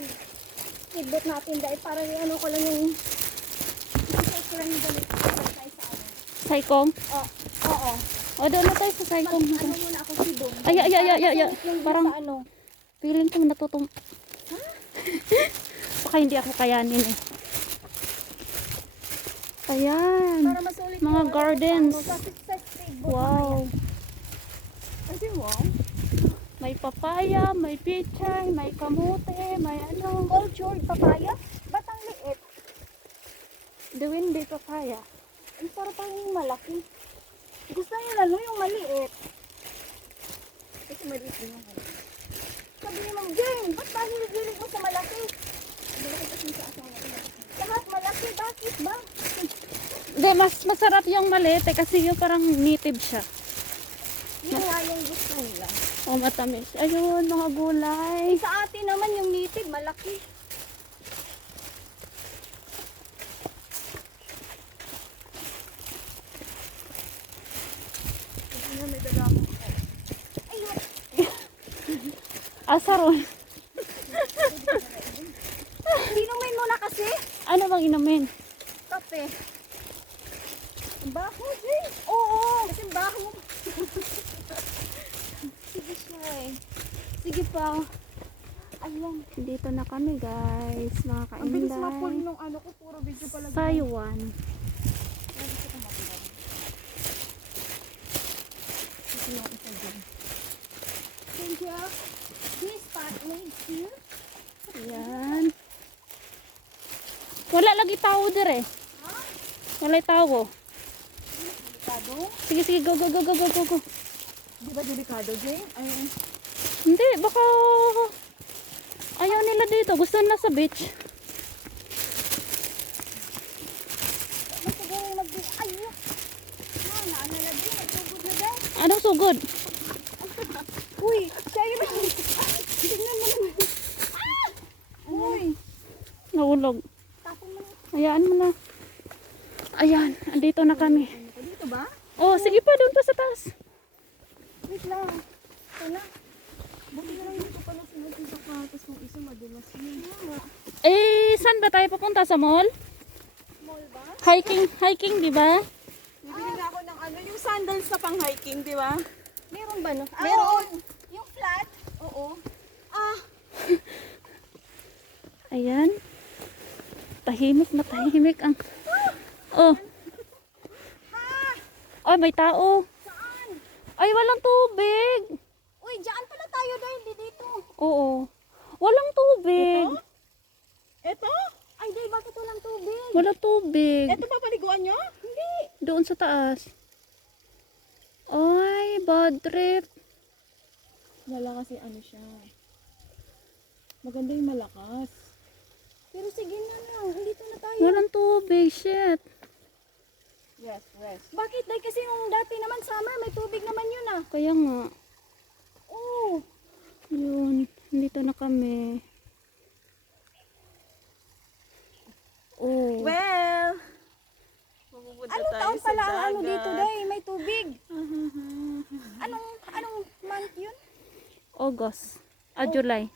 pag-ibot natin dahil parang yung ano ko lang yung isa lang yung ganito tayo sa ano. Saikom? Oo. O, doon na tayo sa Saikom. Ano muna ako si Dong. Ay. Parang, Sa ano. feeling ko natutum. Baka hindi ako kayanin eh. Ayan. Para masulit Mga yung gardens. Sa street boat Wow. Kasi wow. May papaya, may pichay, may kamote, may ano. Cultured papaya? Ba't ang liit? The windy papaya. Ang sarap pa yung malaki. Gusto niyo lalo yung maliit. Kasi maliit din ako. Sabi ni Ma'am Jane, ba't ba hinigilig mo sa malaki? Malaki kasi sa asawa ko. Lahat malaki, bakit ba? Hindi, mas masarap yung maliit eh, kasi yung parang native siya. Yun nga yung gusto nila. O, matamis. Ayun, mga gulay. Sa atin naman yung native, malaki. Kasi nga may dala akong ayun. Asaron. Inumin mo na kasi. Ano bang inumin? Kape. Ang baho, Jane. Oo, kasi ang baho. Sige siya eh. Sige pa. Ayan. Dito na kami guys, mga Ang bilis mapul kainday. nung ano ko, puro video pala. Saywan. Ito yung isa dyan. Thank you. This part needs you. Ayan. Wala lagi tao dire. Ha? Wala tao. Delikado? Sige, sige, go. Di ba delikado, Jane? Ay, Hindi, baka ayaw nila dito. Gusto nila sa beach. mas siguro yung ayun. Naanala din. Nagtugod na dahil. Anong sugod? Uy, siya yun. Tingnan mo naman. Uy. Nahulog. Tapon mo na. Hayaan mo na. Ayan, andito na kami. Dito ba? Oh, sige pa, doon pa sa taas. Wait lang. Ito na. Buti na lang dito pala sinutin sa kwartos ng isa madulas yun. Eh, saan ba tayo papunta? Sa mall? Mall ba? Hiking, di ba? Bibili na ako ng ano, yung sandals na pang hiking, di ba? Meron ba no? Meron. Yung flat? Oo. Ayan. Tahimik na tahimik ang... Oh. Ay, may tao. Saan? Ay, walang tubig. Uy, dyan pala tayo dahil di dito. Oo. Walang tubig. Ito? Ay, di, bakit walang tubig? Walang tubig. Ito ba paliguan nyo? Hindi. Doon sa taas. Ay, bad trip. Wala kasi ano siya. Maganda yung malakas. Pero sige na lang, dito na tayo. Walang tubig. Shit. Yes, yes. Bakit? Dahil kasi nung dati naman summer, may tubig naman yun ah. Kaya nga. Oo. Yun. Dito na kami. Oh. Well, pupunta Anong tayo taon sa pala ang ano dagat. dito dahil may tubig? Anong month yun? August. July.